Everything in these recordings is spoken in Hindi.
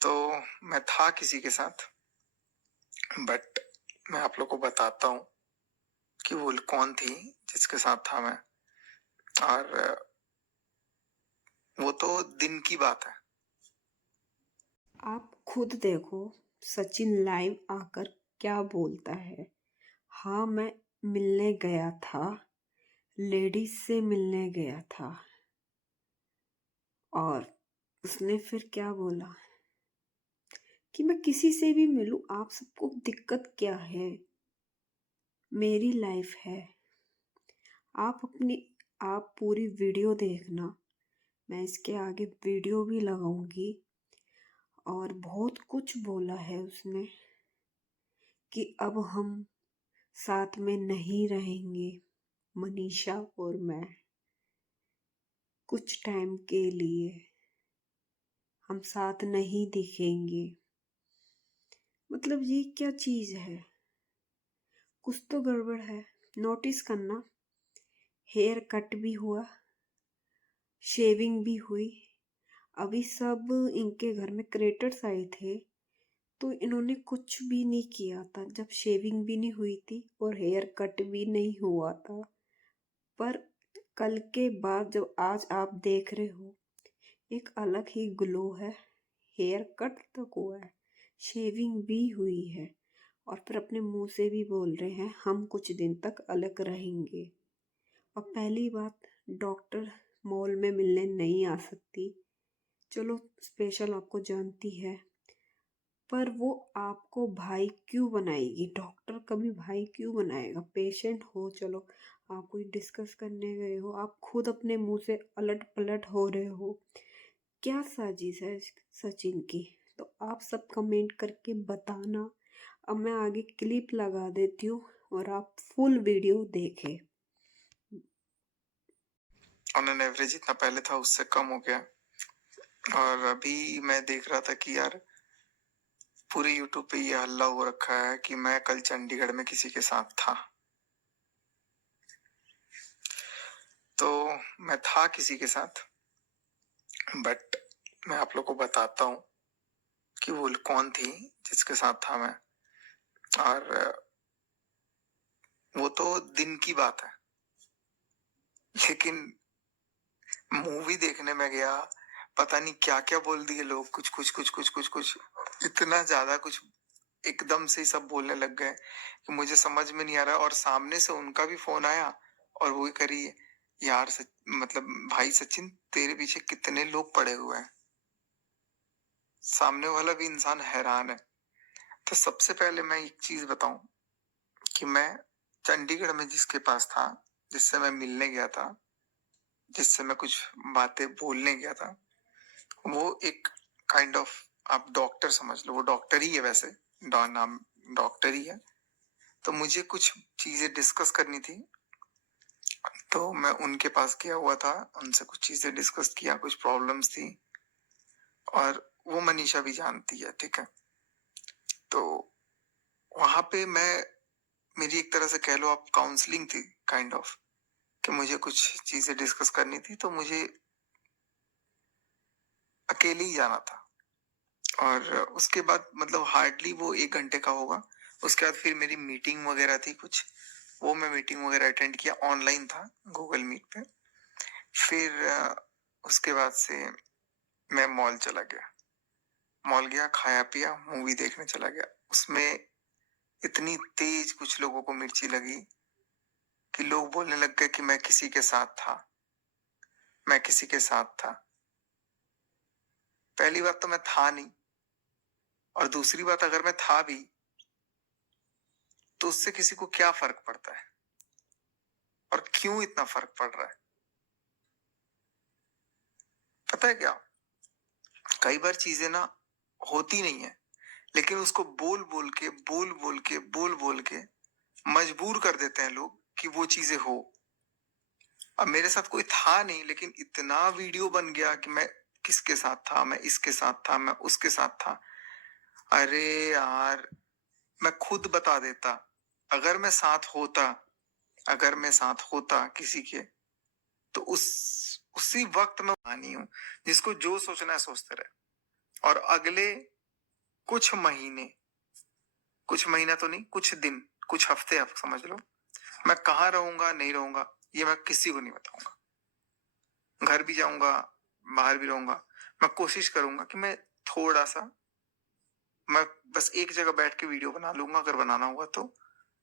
तो मैं था किसी के साथ, बट मैं आप लोग को बताता हूँ कि वो कौन थी जिसके साथ था मैं। और वो तो दिन की बात है। आप खुद देखो सचिन लाइव आकर क्या बोलता है। हाँ, मैं मिलने गया था, लेडीज से मिलने गया था। और उसने फिर क्या बोला कि मैं किसी से भी मिलूं, आप सबको दिक्कत क्या है, मेरी लाइफ है। आप पूरी वीडियो देखना, मैं इसके आगे वीडियो भी लगाऊंगी। और बहुत कुछ बोला है उसने कि अब हम साथ में नहीं रहेंगे, मनीषा और मैं, कुछ टाइम के लिए हम साथ नहीं दिखेंगे। मतलब ये क्या चीज़ है, कुछ तो गड़बड़ है। नोटिस करना, हेयर कट भी हुआ, शेविंग भी हुई। अभी सब इनके घर में क्रेटर्स आए थे तो इन्होंने कुछ भी नहीं किया था, जब शेविंग भी नहीं हुई थी और हेयर कट भी नहीं हुआ था। पर कल के बाद जब आज आप देख रहे हो, एक अलग ही ग्लो है। हेयर कट तक हुआ है, शेविंग भी हुई है, और फिर अपने मुंह से भी बोल रहे हैं हम कुछ दिन तक अलग रहेंगे। और पहली बात, डॉक्टर मॉल में मिलने नहीं आ सकती, चलो स्पेशल आपको जानती है, पर वो आपको भाई क्यों बनाएगी? डॉक्टर कभी भाई क्यों बनाएगा? पेशेंट हो, चलो आप कोई डिस्कस करने गए हो, आप खुद अपने मुंह से अलट पलट हो रहे हो, क्या साजिश है सचिन की? तो आप सब कमेंट करके बताना। अब मैं आगे क्लिप लगा देती हूँ और आप फुल वीडियो देखें। ऑन एवरेज जितना पहले था उससे कम हो गया। और अभी मैं देख रहा था कि यार पूरे यूट्यूब पे ये हल्ला हो रखा है कि मैं कल चंडीगढ़ में किसी के साथ था। तो मैं था किसी के साथ, बट मैं आप लोग को बताता हूँ कि वो कौन थी जिसके साथ था मैं। और वो तो दिन की बात है, लेकिन मूवी देखने में गया, पता नहीं क्या क्या बोल दिए लोग, कुछ कुछ कुछ कुछ कुछ कुछ इतना ज्यादा कुछ एकदम से ही सब बोलने लग गए कि मुझे समझ में नहीं आ रहा। और सामने से उनका भी फोन आया और वो करी यार मतलब भाई सचिन तेरे पीछे कितने लोग पड़े हुए हैं। सामने वाला भी इंसान हैरान है। तो सबसे पहले मैं एक चीज बताऊं कि मैं चंडीगढ़ में जिसके पास था, जिससे मैं मिलने गया था, जिससे मैं कुछ बातें बोलने गया था, वो एक काइंड ऑफ आप डॉक्टर समझ लो, वो डॉक्टर ही है वैसे, नाम डॉक्टर ही है। तो मुझे कुछ चीजें डिस्कस करनी थी, तो मैं उनके पास गया हुआ था, उनसे कुछ चीजें डिस्कस किया, कुछ प्रॉब्लम्स थी। और वो मनीषा भी जानती है, ठीक है। तो वहां पे मेरी एक तरह से कह लो आप काउंसलिंग थी काइंड ऑफ, कि मुझे कुछ चीजें डिस्कस करनी थी, तो मुझे अकेले ही जाना था। और उसके बाद मतलब हार्डली वो 1 घंटे का होगा। उसके बाद फिर मेरी मीटिंग वगैरह थी कुछ, वो मैं मीटिंग वगैरह अटेंड किया, ऑनलाइन था गूगल मीट पे। फिर उसके बाद से मैं मॉल चला गया, मॉल गया, खाया पिया, मूवी देखने चला गया। उसमें इतनी तेज कुछ लोगों को मिर्ची लगी कि लोग बोलने लग गए कि मैं किसी के साथ था, मैं किसी के साथ था। पहली बात तो मैं था नहीं, और दूसरी बात अगर मैं था भी तो उससे किसी को क्या फर्क पड़ता है, और क्यों इतना फर्क पड़ रहा है? पता है क्या, कई बार चीजें ना होती नहीं है, लेकिन उसको बोल बोल के बोल बोल के बोल बोल के मजबूर कर देते हैं लोग कि वो चीजें हो। अब मेरे साथ कोई था नहीं, लेकिन इतना वीडियो बन गया कि मैं किसके साथ था, मैं इसके साथ था, मैं उसके साथ था। अरे यार, मैं खुद बता देता, अगर मैं साथ होता, अगर मैं साथ होता किसी के, तो उसी वक्त मैं नहीं हूं। जिसको जो सोचना है सोचते रहे। और अगले कुछ महीना तो नहीं, कुछ दिन, कुछ हफ्ते आप समझ लो, मैं कहाँ रहूंगा नहीं रहूंगा ये मैं किसी को नहीं बताऊंगा। घर भी जाऊंगा, बाहर भी रहूंगा, मैं कोशिश करूंगा कि मैं थोड़ा सा, मैं बस एक जगह बैठ के वीडियो बना लूंगा अगर बनाना हुआ तो,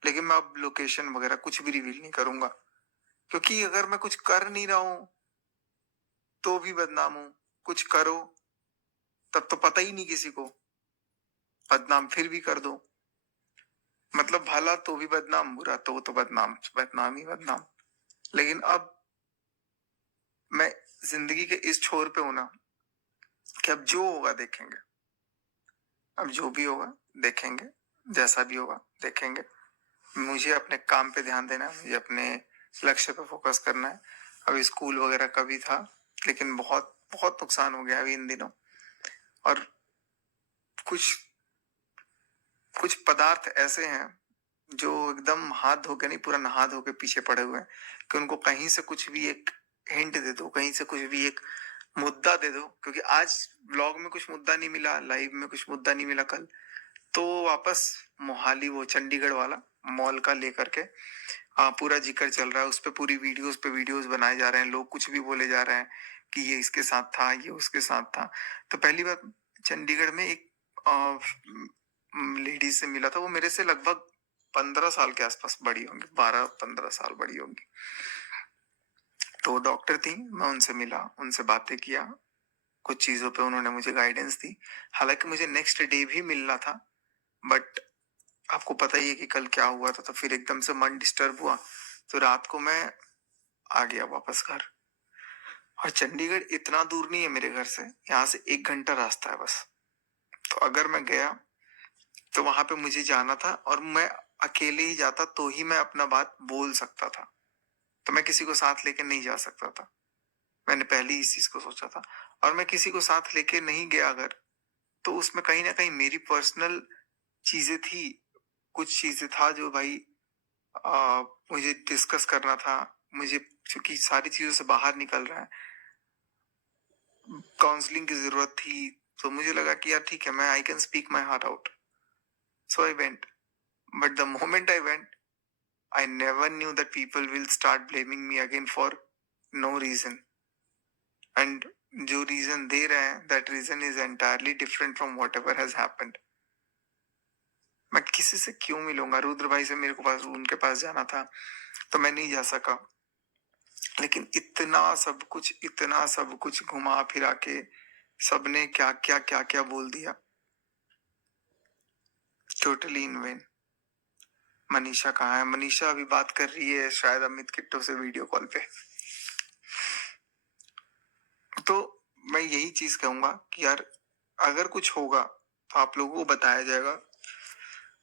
लेकिन मैं अब लोकेशन वगैरह कुछ भी रिवील नहीं करूंगा, क्योंकि अगर मैं कुछ कर नहीं रहा हूं तो भी बदनाम हूं, कुछ करो तब तो पता ही नहीं किसी को, बदनाम फिर भी कर दो, मतलब भला तो भी बदनाम, बुरा तो बदनाम, बदनाम ही बदनाम। लेकिन अब मैं जिंदगी के इस छोर पे हूं ना कि अब जो होगा देखेंगे, अब जो भी होगा देखेंगे, जैसा भी होगा देखेंगे। मुझे अपने काम पे ध्यान देना है, मुझे अपने लक्ष्य पे फोकस करना है। अभी स्कूल वगैरह का भी था, लेकिन बहुत बहुत नुकसान हो गया अभी इन दिनों। और कुछ कुछ पदार्थ ऐसे हैं जो एकदम हाथ धो के नहीं, पूरा नहा धो के पीछे पड़े हुए हैं कि उनको कहीं से कुछ भी एक हिंट दे दो, कहीं से कुछ भी एक मुद्दा दे दो, क्योंकि आज व्लॉग में कुछ मुद्दा नहीं मिला, लाइव में कुछ मुद्दा नहीं मिला कल, तो वापस मोहाली वो चंडीगढ़ वाला मॉल का लेकर के पूरा जिक्र चल रहा है, उस पे पूरी वीडियोस पे वीडियोस बनाए जा रहे हैं, लोग कुछ भी बोले जा रहे हैं कि ये इसके साथ था, ये उसके साथ था। तो पहली बार चंडीगढ़ में एक लेडी से मिला था, वो मेरे से लगभग 15 साल के आसपास बड़ी होंगी, 12-15 साल बड़ी होंगी। तो डॉक्टर थी, मैं उनसे मिला, उनसे बातें किया, कुछ चीजों पे उन्होंने मुझे गाइडेंस दी। हालांकि मुझे नेक्स्ट डे भी मिलना था, बट आपको पता ही है कि कल क्या हुआ था, तो फिर एकदम से मन डिस्टर्ब हुआ, तो रात को मैं आ गया वापस घर। और चंडीगढ़ इतना दूर नहीं है मेरे घर से, यहाँ से 1 घंटा रास्ता है बस। तो अगर मैं गया तो वहां पे मुझे जाना था, और मैं अकेले ही जाता तो ही मैं अपना बात बोल सकता था, तो मैं किसी को साथ लेके नहीं जा सकता था। मैंने पहले ही इस चीज को सोचा था, और मैं किसी को साथ लेके नहीं गया अगर, तो उसमें कहीं ना कहीं मेरी पर्सनल चीजें थी, कुछ चीजें था जो भाई मुझे डिस्कस करना था, मुझे क्योंकि सारी चीजों से बाहर निकल रहा है, काउंसलिंग की जरूरत थी, तो मुझे लगा कि यार ठीक है, मैं I can speak my heart out, so I went. But the moment I went, I never knew that people will start blaming me again for no reason. And जो reason दे रहे हैं, that reason is entirely different from whatever has happened. मैं किसी से क्यों मिलूंगा? रुद्र भाई से मेरे को पास उनके पास जाना था, तो मैं नहीं जा सका। लेकिन इतना सब कुछ घुमा फिरा के सबने क्या क्या क्या क्या बोल दिया, टोटली इन वेन। मनीषा कहाँ है? मनीषा अभी बात कर रही है शायद अमित किट्टो से वीडियो कॉल पे। तो मैं यही चीज कहूंगा कि यार अगर कुछ होगा तो आप लोगों को बताया जाएगा,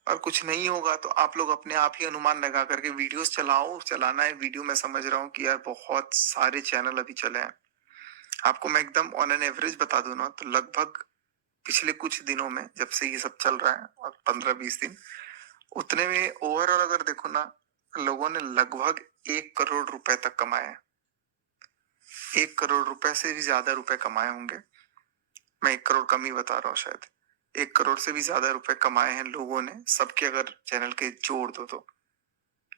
और कुछ नहीं होगा तो आप लोग अपने आप ही अनुमान लगा करके वीडियोस चलाओ। चलाना है वीडियो, मैं समझ रहा हूँ कि यार बहुत सारे चैनल अभी चले हैं। आपको मैं एकदम ऑन एन एवरेज बता दूं ना, तो लगभग पिछले कुछ दिनों में जब से ये सब चल रहा है, और 15-20 दिन, उतने में ओवरऑल अगर देखो ना, लोगों ने लगभग 1 करोड़ रुपए तक कमाए हैं। 1 करोड़ रुपए से भी ज्यादा रुपए कमाए होंगे, मैं 1 करोड़ कम ही बता रहा हूँ शायद। 1 करोड़ से भी ज्यादा रुपए कमाए हैं लोगों ने, सबके अगर चैनल के जोड़ दो तो।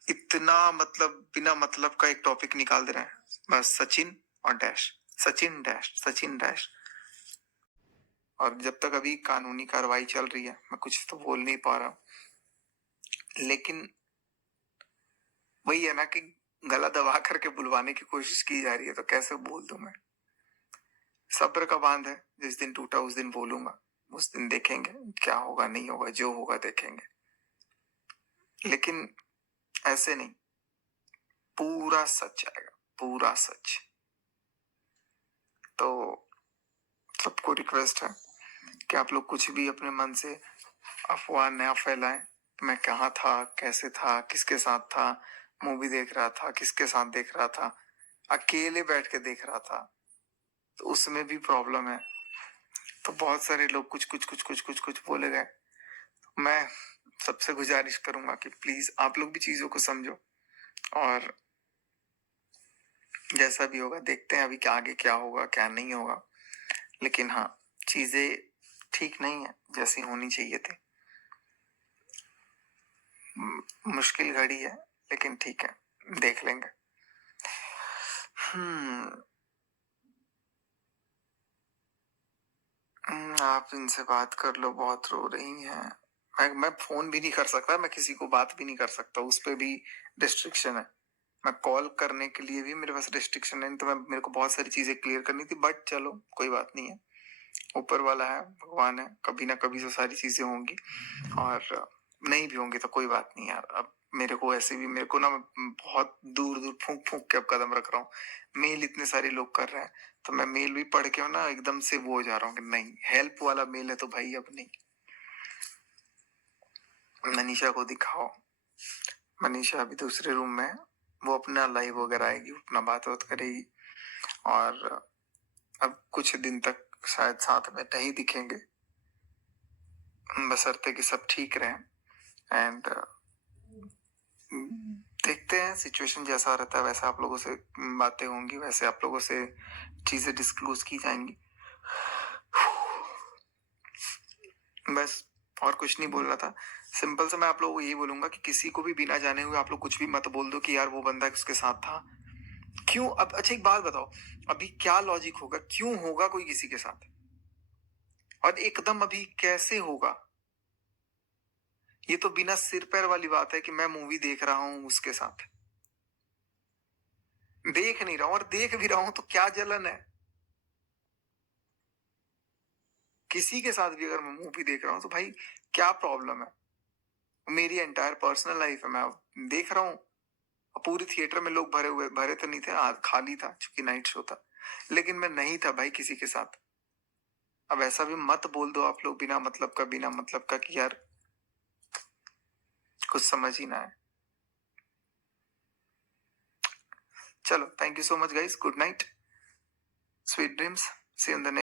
इतना मतलब बिना मतलब का एक टॉपिक निकाल दे रहे हैं, बस सचिन और dash, Sachin dash, Sachin dash. और जब तक अभी कानूनी कार्रवाई चल रही है, मैं कुछ तो बोल नहीं पा रहा हूं। लेकिन वही है ना कि गला दबा करके बुलवाने की कोशिश की जा रही है, तो कैसे बोल दूं मैं? सब्र का बांध है, जिस दिन टूटा उस दिन बोलूंगा, उस दिन देखेंगे क्या होगा नहीं होगा, जो होगा देखेंगे। लेकिन ऐसे नहीं, पूरा सच आएगा, पूरा सच। तो सबको रिक्वेस्ट है कि आप लोग कुछ भी अपने मन से अफवाह न फैलाएं। मैं कहाँ था, कैसे था, किसके साथ था, मूवी देख रहा था, किसके साथ देख रहा था, अकेले बैठ के देख रहा था, तो उसमें भी प्रॉब्लम है। तो बहुत सारे लोग कुछ कुछ कुछ कुछ कुछ कुछ बोले गए। मैं सबसे गुजारिश करूंगा कि प्लीज आप लोग भी चीजों को समझो, और जैसा भी होगा देखते हैं अभी क्या आगे क्या होगा क्या नहीं होगा। लेकिन हाँ, चीजें ठीक नहीं है जैसी होनी चाहिए थी। मुश्किल घड़ी है लेकिन ठीक है, देख लेंगे। आप इनसे बात कर लो, बहुत रो रही हैं। मैं फोन भी नहीं कर सकता, मैं किसी को बात भी नहीं कर सकता, उस पे भी रिस्ट्रिक्शन है। मैं कॉल करने के लिए भी मेरे पास रिस्ट्रिक्शन है, नहीं तो मेरे को बहुत सारी चीजें क्लियर करनी थी, बट चलो कोई बात नहीं है। ऊपर वाला है, भगवान है, कभी ना कभी तो सारी चीजें होंगी, और नहीं भी होंगी तो कोई बात नहीं यार। अब मेरे को ऐसे भी, मेरे को ना बहुत दूर दूर फूंक फूंक के अब कदम रख रहा हूँ। मेल इतने सारे लोग कर रहे हैं, तो मैं मेल भी पढ़ के ना एकदम से वो हो जा रहा हूँ कि नहीं, हेल्प वाला मेल है तो भाई अब नहीं। मनीषा को दिखाओ, मनीषा अभी दूसरे रूम में है, वो अपना लाइव वगैरह आएगी, अपना बात बात करेगी, और अब कुछ दिन तक शायद साथ में नहीं दिखेंगे, बशर्ते कि सब ठीक रहे। एंड देखते हैं, सिचुएशन जैसा रहता है वैसा आप लोगों से बातें होंगी, वैसे आप लोगों से चीजें डिस्क्लोज की जाएंगी। बस और कुछ नहीं बोल रहा था। सिंपल से मैं आप लोगों को यही बोलूंगा कि किसी को भी बिना जाने हुए आप लोग कुछ भी मत बोल दो कि यार वो बंदा किसके साथ था, क्यों। अब अच्छा एक बात बताओ, अभी क्या लॉजिक होगा, क्यों होगा कोई किसी के साथ, और एकदम अभी कैसे होगा। ये तो बिना सिर पैर वाली बात है कि मैं मूवी देख रहा हूं उसके साथ, देख नहीं रहा हूं, और देख भी रहा हूं तो क्या जलन है। किसी के साथ भी अगर मैं मूवी देख रहा हूं तो भाई क्या प्रॉब्लम है। मेरी एंटायर पर्सनल लाइफ है, मैं देख रहा हूँ। पूरी थिएटर में लोग भरे तो नहीं थे, खाली था क्योंकि नाइट शो था, लेकिन मैं नहीं था भाई किसी के साथ। अब ऐसा भी मत बोल दो आप लोग बिना मतलब का कि यार कुछ समझ ही ना है। चलो, thank you so much guys, good night, sweet dreams, see you in the